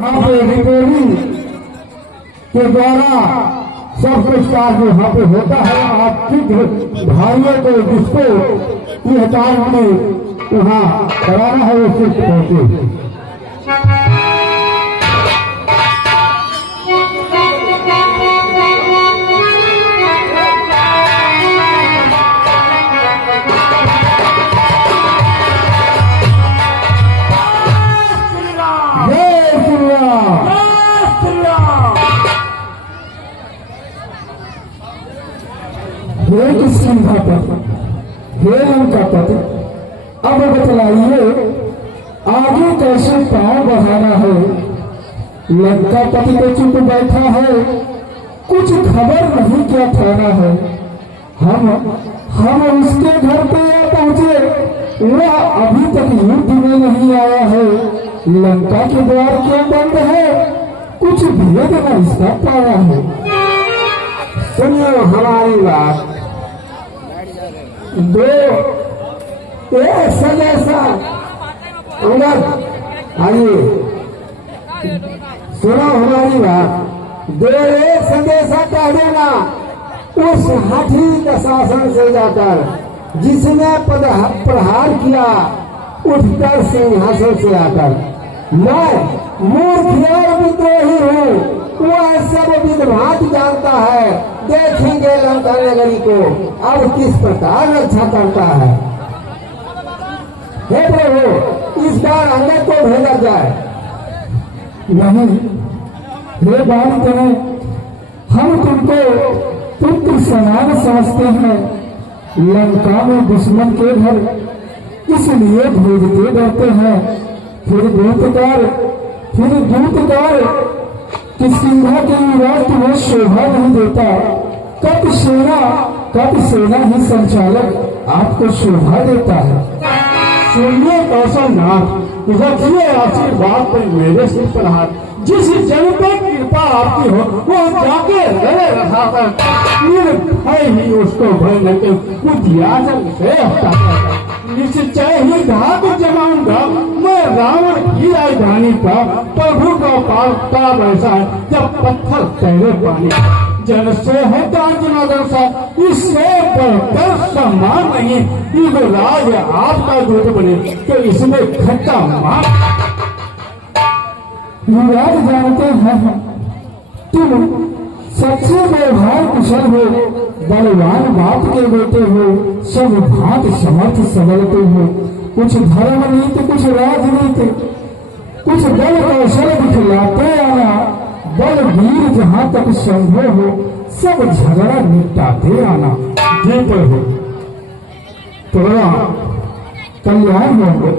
वहाँ पे रिपेयरिंग के द्वारा सब कुछ कार्य वहाँ पे होता है। आर्थिक भाइयों को जिसको यह कार्य हमें वहाँ कराना है वो सिर्फ पहुंचे। हे किसका पति, हे लंका पति, अब बतलाइए आगे कैसे पांव बढ़ाना है। लंका पति तो चुप बैठा है, कुछ खबर नहीं क्या खाना है। हम उसके घर पे पहुंचे, वह अभी तक युद्ध में नहीं आया है। लंका के द्वार क्यों बंद है, कुछ भेद न इसका पाया है। सुनिए हमारी बात, दो एक संदेशा अंगद, आइए सुनो हमारी बात। दो एक संदेशा कह देना उस हाथी के शासन से जाकर जिसने प्रहार किया उठकर सिंहासन से आकर। मैं मूर्ख और विद्रोही हूँ, वह सब विद्वान जानता है। देखेंगे लंका नगरी को अब किस प्रकार रक्षा करता है। हे प्रभु, इस बार अंगद को भेजा जाए। नहीं हे बात करें, हम तुमको पुत्र समान समझते हैं। लंका में दुश्मन के घर इसलिए भेजते रहते हैं। फिर दूतकार किसकिंधा के युवराज तुम्हें शोभा नहीं देता। कब सेना ही संचालक आपको शोभा देता है। सुनिए कौशलनाथ, रखिए आशीर्वाद पर मेरे सिर पर हाथ। जिस जन पे कृपा आपकी हो वो जाके लड़े रहा था। निर्भय ही उसको भय न के उद्याचल से हटाता। निश्चय ही घात जमाऊंगा मैं रावण की राजधानी का। प्रभु का पाप ऐसा है जब पत्थर तैरे पानी। जन से है जनार्दन सा, इससे बढ़कर सम्मान नहीं। युवराज आपका दूध बने तो इसमें खट्टा मार। युवराज जानते हैं तुम सबसे व्यवहार कुशल हो, बलवान बाप के बेटे हो, सब भात समर्थ सबल तुम हो। कुछ धर्म नीति, कुछ राजनीति, कुछ बल कौशल दिखलाते आना। बल वीर जहाँ तक संभव हो, सब झगड़ा निपटाते आना। जी प्रभु, थोड़ा कल्याण होंगे।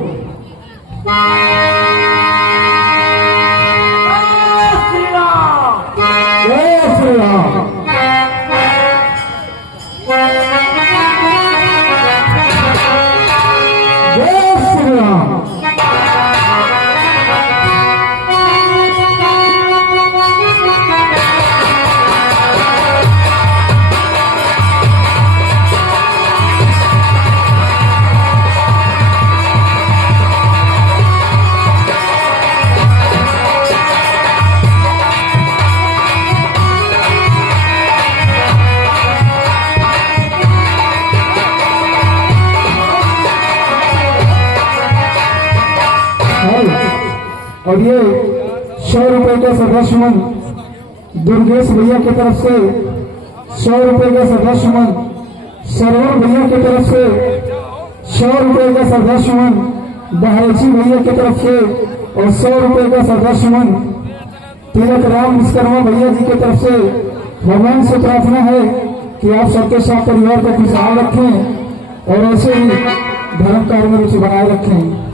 और ये 100 रुपए का सदाशिवन दुर्गेश भैया की तरफ से, 100 रुपए का सदाशिवन सरवर भैया की तरफ से, 100 रुपए का सदाशिवन बहायची भैया की तरफ से और 100 रुपए का सदाशिवन तिलक राम विश्वकर्मा भैया जी की तरफ से। भगवान से प्रार्थना है कि आप सबके साथ परिवार को खुशहाल रखें और ऐसे ही धर्म कार्य में रुचि बनाए रखें।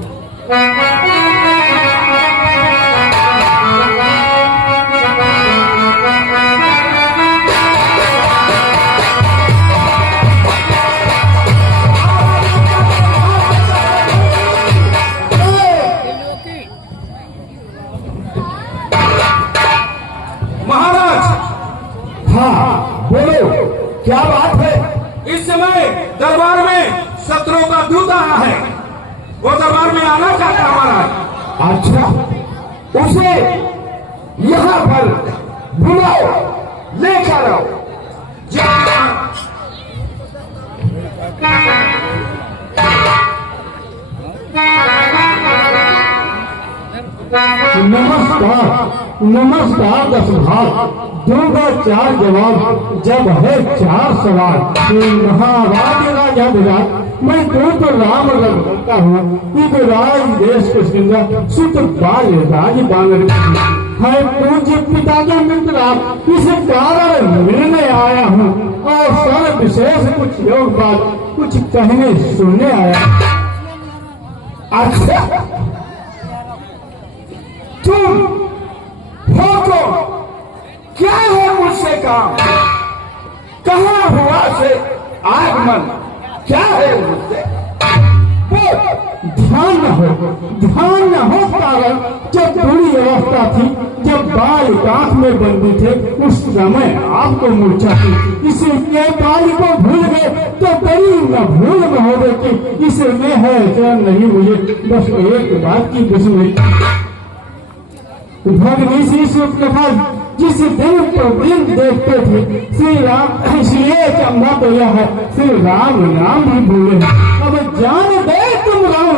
क्या बात है? इस समय दरबार में शत्रुओं का दूत आया है। वो दरबार में आना चाहता हमारा। अच्छा, उसे यहाँ पर बुलाओ, लेकर आओ। नमस्कार नमस्कार 10 भाग, 2 का 4 जवाब, जब है 4 सवाल। महाराज राजा विराट, मैं तो राम रघुता हूँ। राज देश के सिंह सुत बाल राज बानर है पूज्य पिता के मित्र, इस कारण मिलने आया हूँ और सर विशेष कुछ योग बात कुछ कहने सुनने आया। अच्छा, तुम हो तो क्या है मुझसे काम? कहाँ हुआ से आगमन? क्या है मुझसे? ध्यान न हो कारण जब बुरी अवस्था थी, जब बाल आंख में बंदी थे, उस समय आपको मूर्छा थी। इसलिए बाल को भूल गए तो बड़ी न भूल महोदय की इसमें है क्या नहीं। मुझे बस एक बात की विस्मृति भगनी श्री कथा जिस दिन प्रतिदिन देखते थे श्री राम, इसलिए चंदा तो यह है श्री राम नाम भी भूले। अब जान गए तुम राम,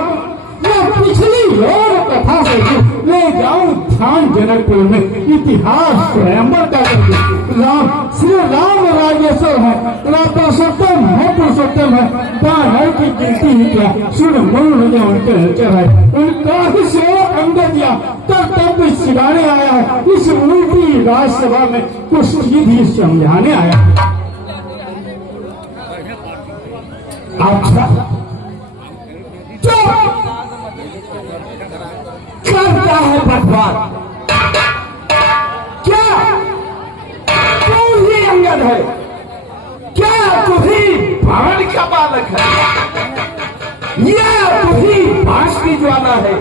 मैं पिछली और कथा से ले जाऊं ध्यान जनकपुर में, इतिहास स्वयंवर का राम श्री राम राजेश्वर है, पुरुषोत्तम है, पुरुषोत्तम है। दानव की गिनती ही क्या, सुन मन जो उनके चढ़ाए, उनका ही सेवक अंगद दिया कर्तव्य सिखाने आया है। इस उल्टी राजसभा में कुछ सीधी समझाने आया। अच्छा, करता है बकवास? क्या तू ही अंगद है? क्या तू ही भवन का बालक है? या तू ही बांस की ज्वाला है?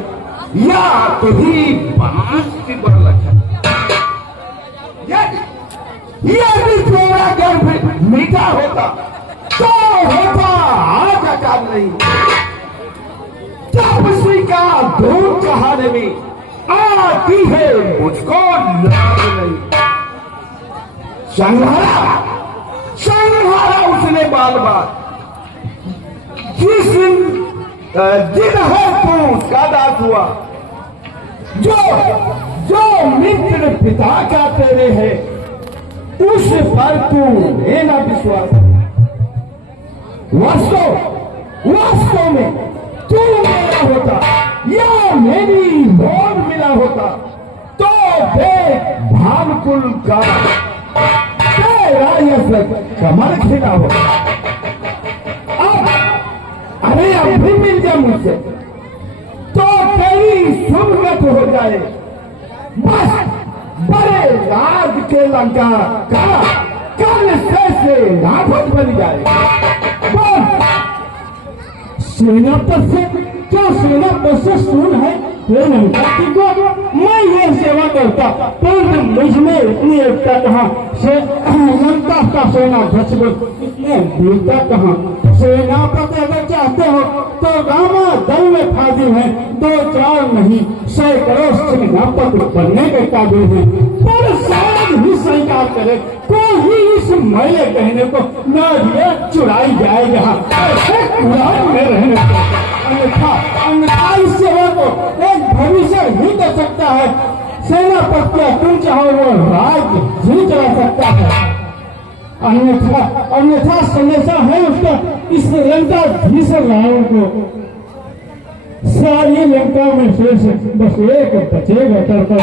या तू ही बांस की बालक है? यदि तेरा गर्भ मीठा होता तो होता आज अकाल नहीं। तब उसी का दूध कहाने में आती है मुझको लाज नहीं। संहारा उसने बाल बाल, जिस दिन है तू उसका दास हुआ। जो मित्र पिता का तेरे है उस पर तू लेना विश्वास। वास्तव में तू मेरा होता या मेरी मोर मिला होता तो भानुकुल का तेरा यह कमल खिला होता। अरे अब भी मिल जाए मुझसे तो तेरी सुभगत हो जाए। बस बड़े राज के लंका का कल से रावत बन जाए। सेनापति से क्या सेनापति से सुन है को मैं ये सेवा करता, परंतु मुझ में इतनी एकता कहाँ से लंका का सेनाध्यक्ष इतने वीरता कहाँ। सेनापति अगर चाहते हो तो रामा दल में फाजिल है, 2-4 नहीं 100 सेनापति बनने के काबिल है। पर शायद ही स्वीकार करे कोई ही इस मैले कहने को न दिया चुराई जाएगा में रहने को। अन्यथा इस सेवा को एक भविष्य ही कर सकता है। सेनापति तुम चाहो वो राज्य भी चला सकता है। अन्यथा संदेशा है उसका इस लंका भीषण रावण को। सारी लंका में शेष बस एक बचेगा तड़का।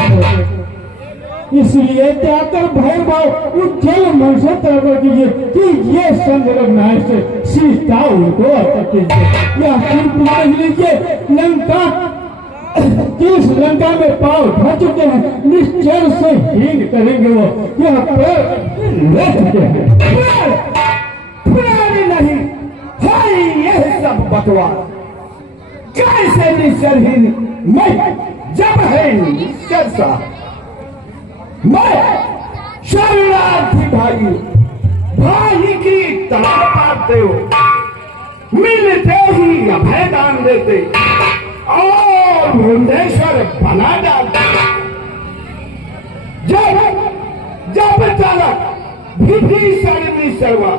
इसलिए त्याकर भय भाव उज्जवल मन से तर्क कीजिए कि ये संदर्भ नाय से सीता उनको अर्थ कीजिए। यह संपूर्ण लीजिए लंका जिस लंका में पाव धर चुके हैं निश्चय से हीन करेंगे वो। यह ले चुके हैं पुरानी नहीं है यह सब बकवास। कैसे निश्चरहीन मैं जब है निश्चर सा मैं शरणार्थी भाई की तलाश पाते हो, मिलते ही अभय दान देते और भुवनेश्वर बना डालते। बालक विभीषण भी सर्वा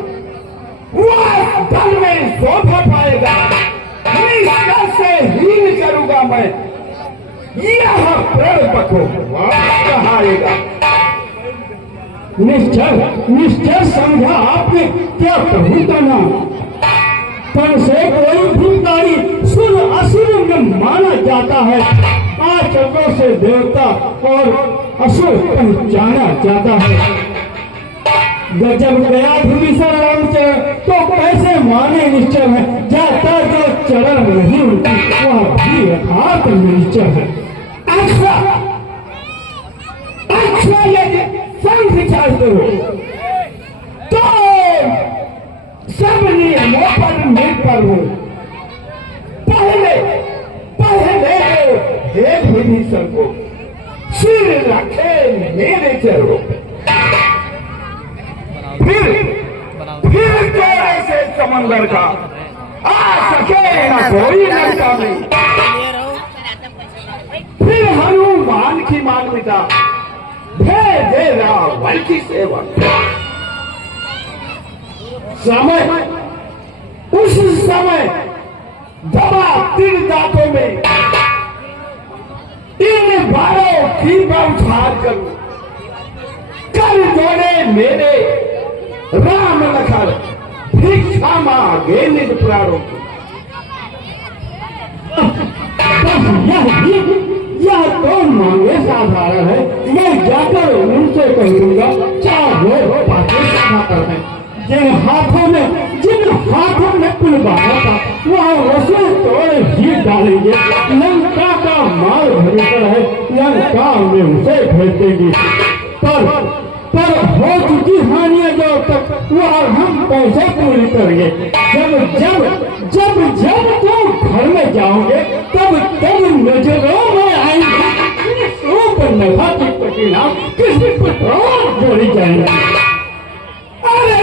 वह दल में शोभा पाएगा। निश्चय से हीन करूंगा मैं, यह प्रण पको कहाएगा। निश्चय समझा आपने क्या प्रभु का नाम। तन से कोई भी नारी सुर असुर में माना जाता है। आचरणों से देवता और असुर पहचाना जाता है। जब गया विभीषण रामचरण तो कैसे माने निश्चय है। जाता जो चरण नहीं उनकी वह भी यथार्थ निश्चय है। अच्छा यदि संग विचारते हो तो सब नियमों पर निर्भर हो। पहले हे विभीषण को सिर रखे मेरे चरणों पे, फिर तेरे से समंदर का आ सके न कोई लड़का नहीं। फिर हनुमान की मानविता भेजे रावण की सेवा। उस समय दबा 3 दांतों में इन 12 की उठार करूं। कर जोड़े मेरे राम लखन भिक्षा मांगे निज प्राणों की। यह तो मांगे साधारण है। मैं जाकर उनसे कहूंगा चाहे वो बातें क्षमा कर दें। जिन हाथों में कुल बाधा था वह रसूल तोड़ ही डालेंगे। लंका का माल भरकर है, लंका में उसे भेज देंगे। पर हो चुकी हानियां जो तक वह हम कैसे पूरी करेंगे। जब तुम घर में जाओगे तब नजरों में आएंगे रूप नभा की परिणाम किसी पर जोड़ी जाएंगे। अरे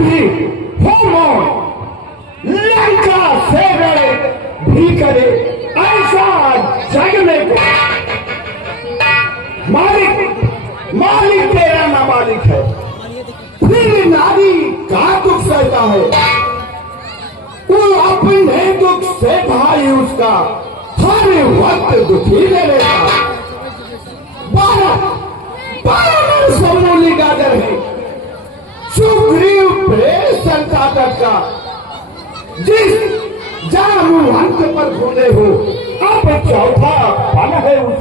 भी हो लंका से भी करे ऐसा जग में को मालिक तेरा ना मालिक है। फिर नारी का दुख सहता है, वो अपने दुख से भाई उसका हर वक्त दुखी रहेगा। 12 समूली गाजर है सुग्रीव प्रेम संताटक का। जिस जामू अंत पर भूले हो अब चौथा फल है उस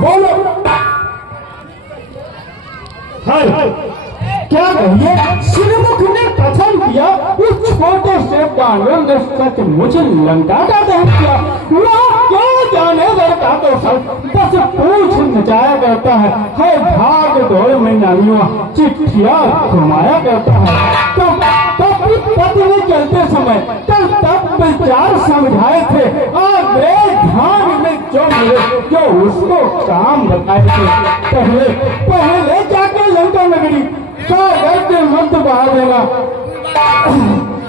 बोलो। क्या कहिए श्रीमुख ने कथन किया उस छोटे से पांडव ने सचमुच लंका का दहन किया। वह क्यों जाने लड़का तो सब बस पूछ नचाया करता है भाग दौड़ में नानियों चिट्ठियां घुमाया करता है। तब पत्नी चलते समय तब विचार समझाए थे वे ध्यान में जो उसको काम बताए थे। पहले जाके लंका नगरी सागर के मध्य बहा देगा।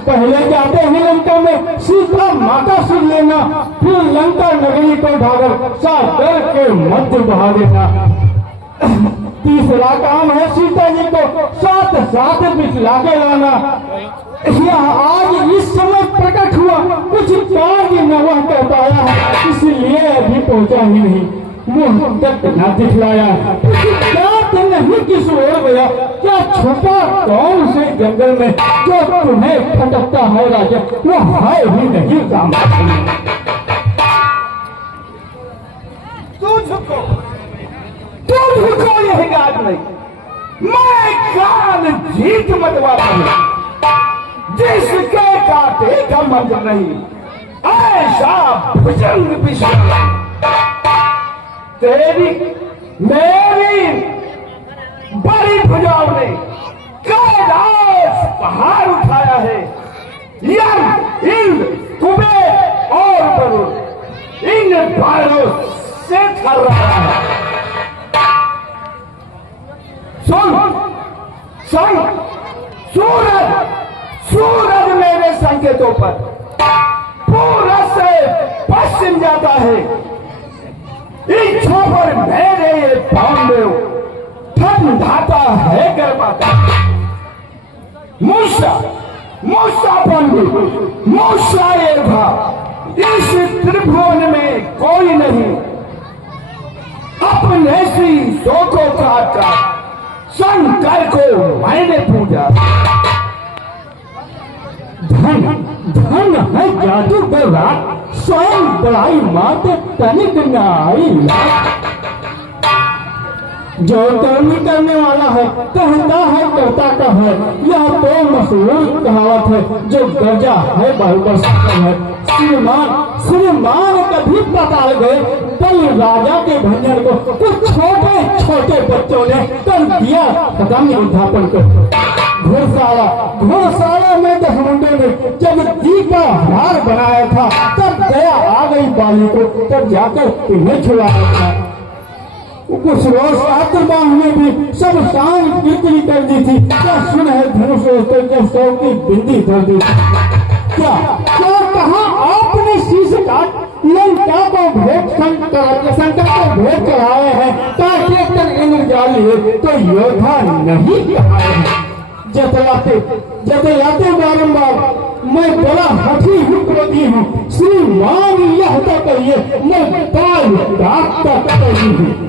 पहले जाते ही लंका में सीता माता सुन लेना, फिर लंका नगरी को ढाकर सागर के मध्य बहा देना। तीसरा काम है सीता जी को साथ बिठला के लाना। यह आज इस समय प्रकट हुआ, कुछ कार्य न वह कर पाया है, इसलिए अभी पहुंचा ही नहीं। मुंह तक न दिखलाया, नहीं किस ओर गया। क्या छुपा कौन से जंगल में जो तुम्हें खटकता है राजा, वो है ही नहीं काम। तू झुको यही गाज नहीं, मैं काल जीत मतवाला हूं। जिसके काटे का मंत्र नहीं ऐसा भुजंग विश्व तेरी मेरी बड़ी भुजाओं ने कैलाश पहाड़ उठाया है। यम इंद्र कुबेर और वरुण इन बाणों से थर रहा है। सुन सूरज मेरे संकेतों पर पूरब से पश्चिम जाता पांडव ठंडाता है गर्माता। मूसा मूसा पंडित मूसा ये था, इस त्रिभुवन में कोई नहीं अपने सी सो को काटा, शंकर को मैंने पूजा। धन धन है जादू कर रात, स्वयं बड़ाई माते तनिक न आई। जो कर्मी करने वाला है कहता है करता का है, यह तो मशहूर कहावत है जो गर्जा है बहुबर्ष है। श्रीमान कभी पता गए दल राजा के भंजन को कुछ छोटे छोटे बच्चों ने कर दिया खत्म उद्धापन को। घोड़शाला में दसमुंडे ने जब दीपा हार बनाया था तब दया आ गई बाली को, तब जाकर तुम्हें छुड़ाया था। कुछ रोज आत्मा में भी सब शान किरकिरी कर दी थी। क्या सुन है धनुष जब सौ की बिंदी धर दी थी। क्या क्या कहा आपने शीश काट लंका को भेंट शंकर को भेंट कराए हैं, ताकि इंद्रजाल लिए तो योद्धा नहीं कहाए हैं। जतलाते बारंबार मैं बड़ा हठी हूँ, क्रोधी हूँ। श्रीमान यह तो कहिए मैं बाल डाकता कही हूँ।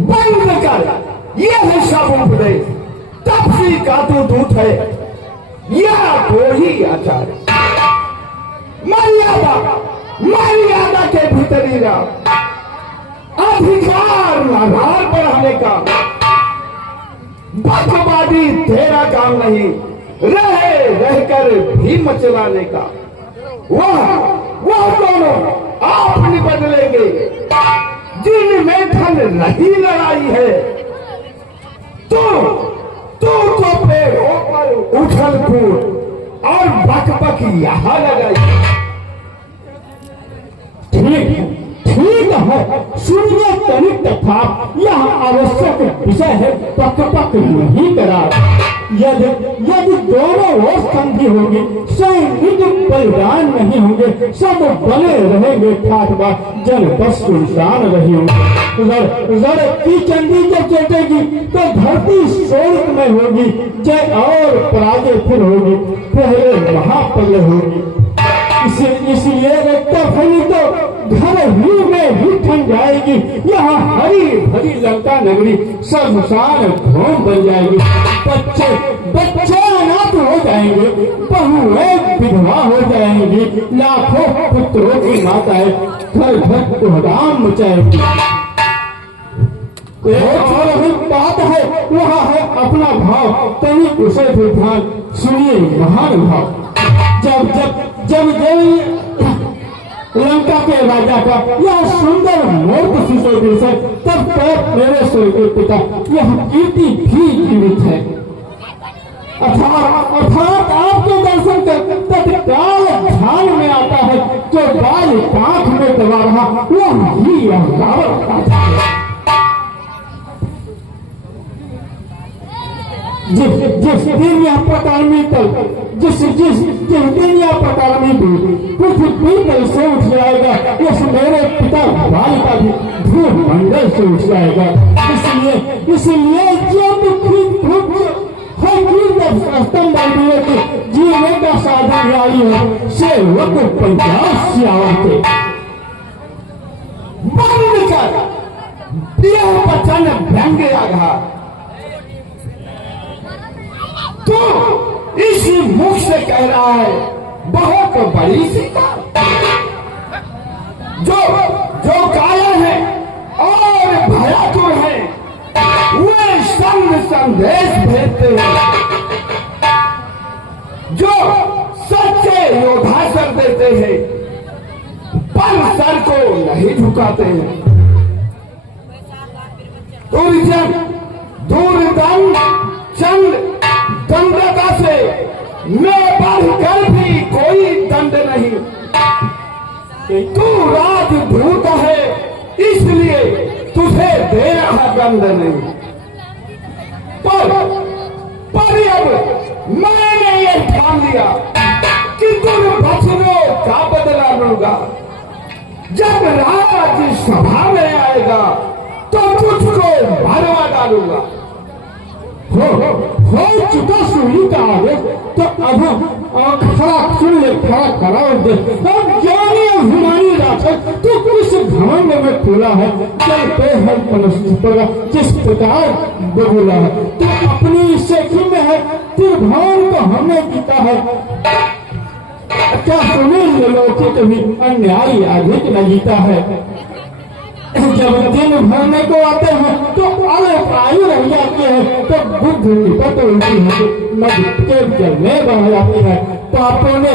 बंद कर, यह है सब उपदेश। तपसी का तो दूत है या कोई आचार्य। मर्यादा के भीतरी रहा, अधिकार आधार बढ़ाने का। बकवादी तेरा काम नहीं, रहकर भी मचलाने का। वह दोनों आप निपट लेंगे जिनमें धन नहीं लड़ाई है। तू तो पेड़ों पर उछल कूद और बक यहाँ लगाई। ठीक है, सुनिए तनिक तथा यह आवश्यक विषय है, पक नहीं करा। यदि दोनों ओर संधि होगी, सैनिक बलिदान नहीं होंगे, सब बने रहेंगे ठाठबा, जन बस सुनसान रही होंगे। जड़ की चंडी जब चटेगी तो धरती शोक में होगी, जय और पराजय फिर होगी, पहले महाप्रलय होगी। इसलिए रक्तफली तो घर ही में ही ठन जाएगी, यहाँ हरी भरी लंका नगरी शमशान भूमि बन जाएगी। बच्चे अनाथ हो जाएंगे, बहुएं विधवा हो जाएंगी, लाखों पुत्रों की माताएं घर घर उहराम मचाएंगी। एक बात है, वहाँ है अपना भाव, तनिक उसे भी ध्यान सुनिए महान भाव। जब लंका के राजा का यह सुंदर मूर्त सुशोभित है, तब मेरे स्वर्गीय पिता यह कीर्ति भी जीवित है। अर्थात आपके दर्शन कर तत्काल ध्यान में आता है, जो बाल कांख में दबा रहा वह ही रावण का है। जिस दिन यह प्रकारमी जिस दिन यह प्रकारमी पृथ्वी पर से उठ जाएगा, उस मेरे पिता भाई का भी भूमंडल से उठ जाएगा। इसलिए जीने का साधन आई है, सेवक पंजाब से आवते। बंद कर, यह वचन व्यंग आघात। तो इस मुख से कह रहा है बहुत बड़ी सी बात। जो काला है और भयातुर है, वे संदेश भेजते हैं। जो सच्चे योद्धा सर देते हैं, पर सर को नहीं झुकाते हैं। दुर्दंड चंद दंडता से मैं बढ़कर भी कोई दंड नहीं। तू राजदूत है, इसलिए तुझे दे रहा दंड नहीं। पर अब मैंने ये ठान लिया कि तुम बचनों का बदला लूंगा। जब राज सभा में आएगा तो तुझको भरवा डालूंगा। हो चुका सूरी का आदेश, तो अब खड़ा सुन ले, खड़ा करा और दे। अब ज्ञानी अभिमानी राक्षस तो किस घमंड में खुला है, चल पे है मनुष्य जिस प्रकार बबूला है। तो अपनी शेखी में है, त्रिभुवन को हमने जीता है। क्या सुनील लोग कभी अन्यायी अधिक न जीता है। जब दिन भरने को आते हैं तो आयु रह जाती है, तो बुद्ध निपट उल्टी है, मद के जलने बढ़ जाती है। पापों ने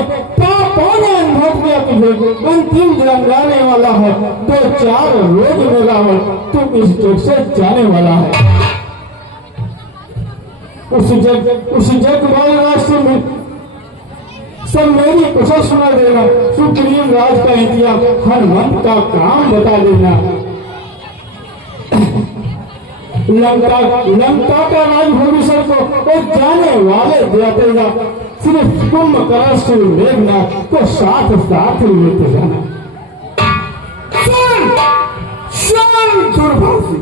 अनुभव किया तुझे, अंतिम दिन जाने वाला है। 2-4 रोज में रावण तुम इस जग से जाने वाला है। उस जग वाले रास्ते में सब मेरी कुशल सुना देना। सुप्रीम राज का इंतजाम हनुमंत का काम बता देना। लंका का राज भविष्य को जाने वाले दिया देगा। सिर्फ कुंभकर्ण से मेघनाथ को साथ लेते जाना। सुन दुर्भाषी,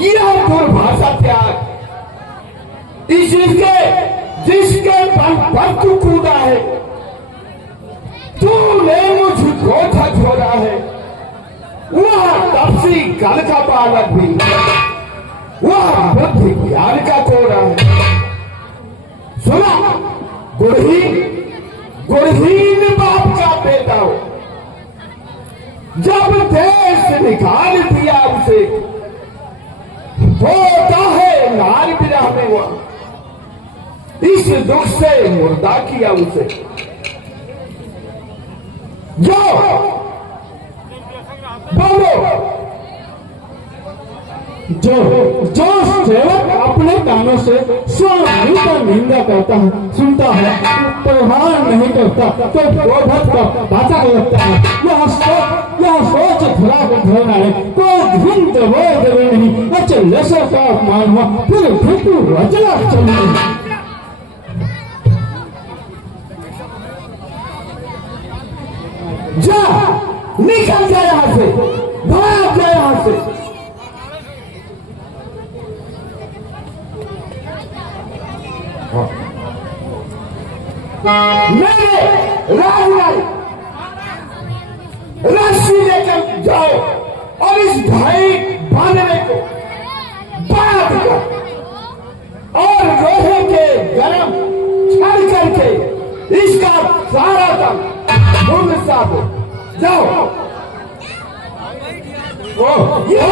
यह दुर्भाषा त्याग, जिसके पर तू कूदा है, तूने मुझको झकझोरा है। वह तपसी गल का बालक भी, वह बुद्धि ज्ञान का कोरा है। सुना, गुरहीन बाप का बेटा हो, जब देश निकाल दिया उसे, होता है लाल विरह में वह, इस दुख से मुर्दा किया उसे। जो सेवक अपने कानों से स्वामी का निंदा करता है, सुनता है, प्रहार नहीं करता तो क्रोधत का बाचा लगता है। यह सोच धरा को धरना है, कोई धुन दबोए नहीं। अचल लसर का अपमान हुआ, फिर भिटू रचना चलनी। जा, निकल जा यहां से, भाग जा यहां से। मेरे राजराज रस्सी लेकर जाओ और इस भाई बांधने को बांध कर और लोहे के गरम छड़ करके इसका सारा दम घूम साधो। जाओ। ये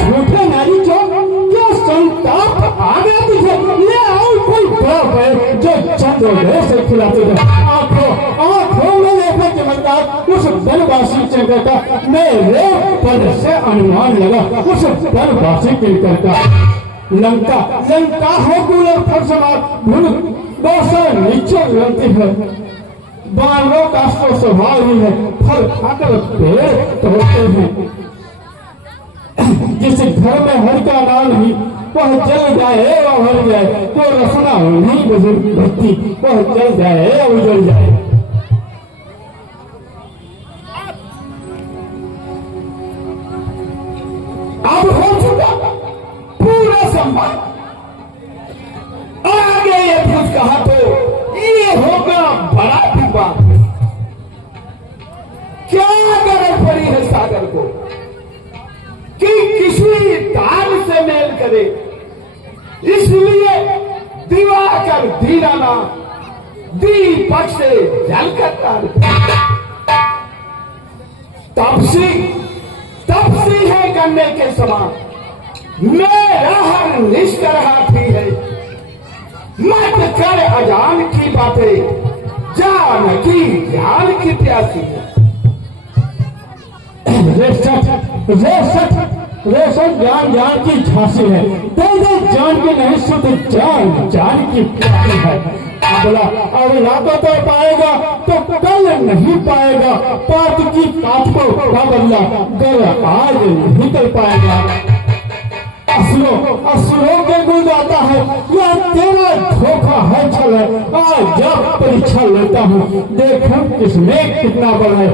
झूठे नारी चौक क्या संताप आ गया तुझे? ले आओ कोई बाप है जो चंद्रोदय से खिलाते थे। आंखों में देखो चमत्कार उस बनवासी चंद्र का, मेरे पद से अनुमान लगा उस बनवासी किलकर का। लंका है कूलर फल समार, भूल बौसा नीचे रंती है। बालों का स्वभाव ही है, फल खाकर पेड़ तोड़ते हैं। जिस घर में हर का नाम ही, वह जल जाए और हर जाए, तो रसना नहीं बुजुर्ग भक्ति, वह जल जाए और उजल जाए। अब हो चुका पूरा संभव, आगे ये कुछ कहा तो ये होगा बड़ा विवाद। क्या गरज पड़ी है सागर को कि किसी तार से मेल करे, इसलिए दिवाकर दीवाना दीपक से जलकर तार। तपसी है गन्ने के समान, मेरा हर निष्ठ हाथी है। मत कर अजान की बातें, जान की ज्ञान की प्यासी है। रेशम जान की झांसी है, दे जान की नहीं, शुद्ध जान की प्यासी है। अब लातो तो पाएगा तो कल नहीं पाएगा, पात की पात को बदला कर आज नहीं कर पाएगा। असुरों के गुण गाता है, यह तेरा धोखा है छल है। आज जब परीक्षा लेता हूँ, देखो किसमें कितना बल है।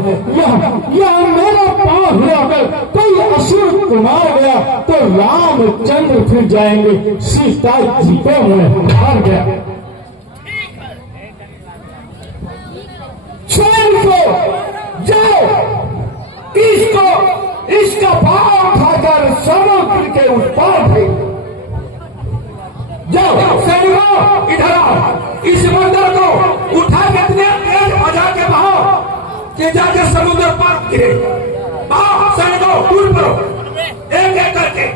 यह मेरा पांव हिलाकर कोई असुर को मार गया तो रामचंद्र फिर जाएंगे, सीता जी को मैं हार गया। स्वयं को जाओ, इसका भाव उठाकर समुद्र के उस पार फेंक। जाओ सैनिकों, इधर आओ, इस बंदर को उठा के इतने तेज बजा के बहाओ कि जाके समुद्र पार गिरे। बहाओ सैनिकों, दूर करो, एक एक करके।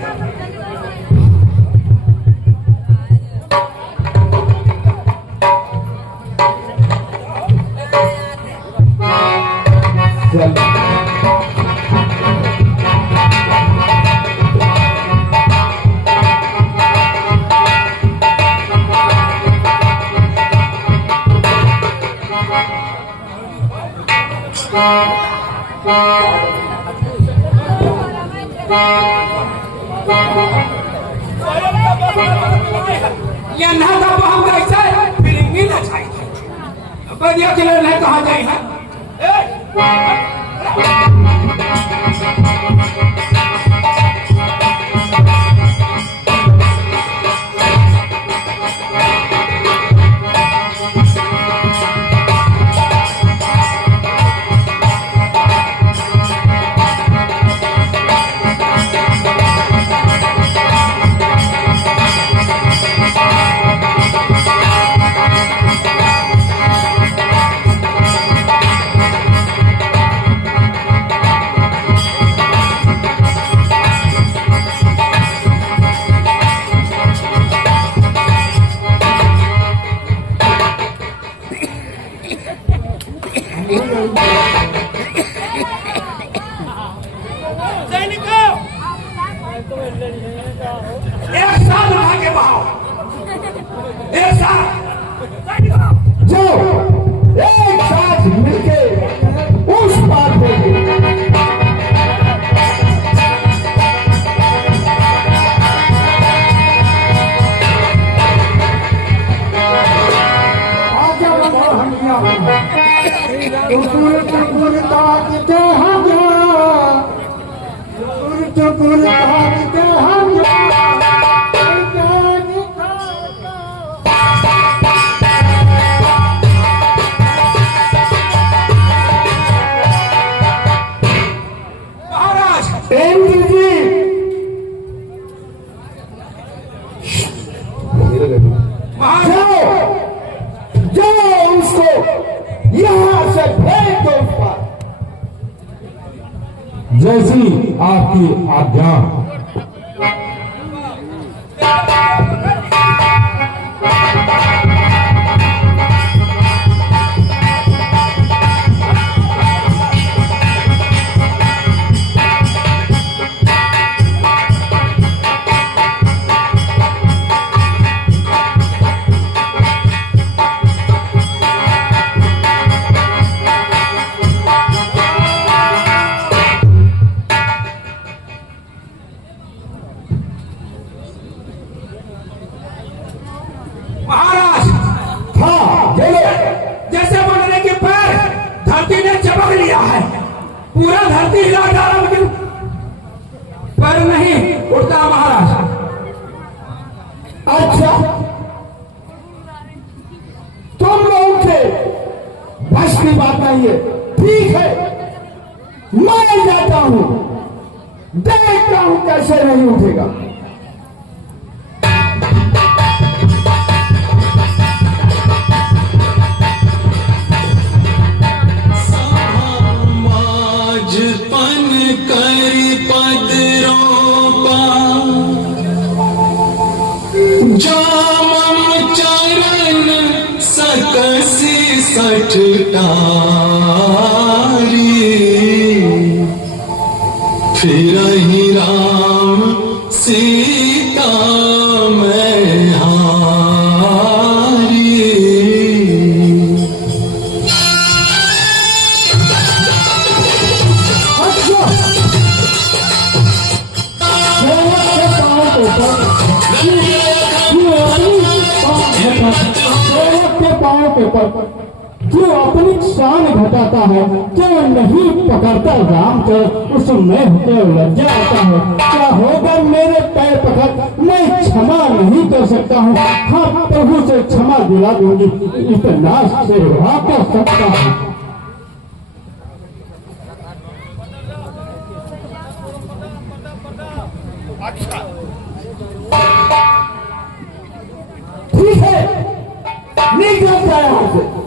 या ना था हम कैसे फिरेंगे ना चाहिए बढ़िया के लिए नहीं कहा जाए है। एक साथ उठा के बहाओ, एक साथ जाओ, एक साथ मिलके उस पार फेंके। जैसी आपकी आज्ञा। महाराज हाँ जैसे बनने के पैर धरती ने चबक लिया है, पूरा धरती हिला डाला, लेकिन पैर नहीं उठता महाराज। अच्छा, तुम लोग के बस की बात नहीं है, ठीक है, मैं जाता हूं, देखता हूं कैसे नहीं उठेगा। फिर ही राम सीता में हारी। अच्छा, के पर जो अपनी शान घटाता है, जो नहीं पकड़ता राम को, उसमें होते लज्जा आता है। क्या होगा मेरे पैर पकड़, मैं क्षमा नहीं कर सकता हूँ। हाँ, प्रभु से क्षमा दिला दूंगी, इतना सेवा कर सकता हूँ। ठीक है, निकल जाए यहाँ से।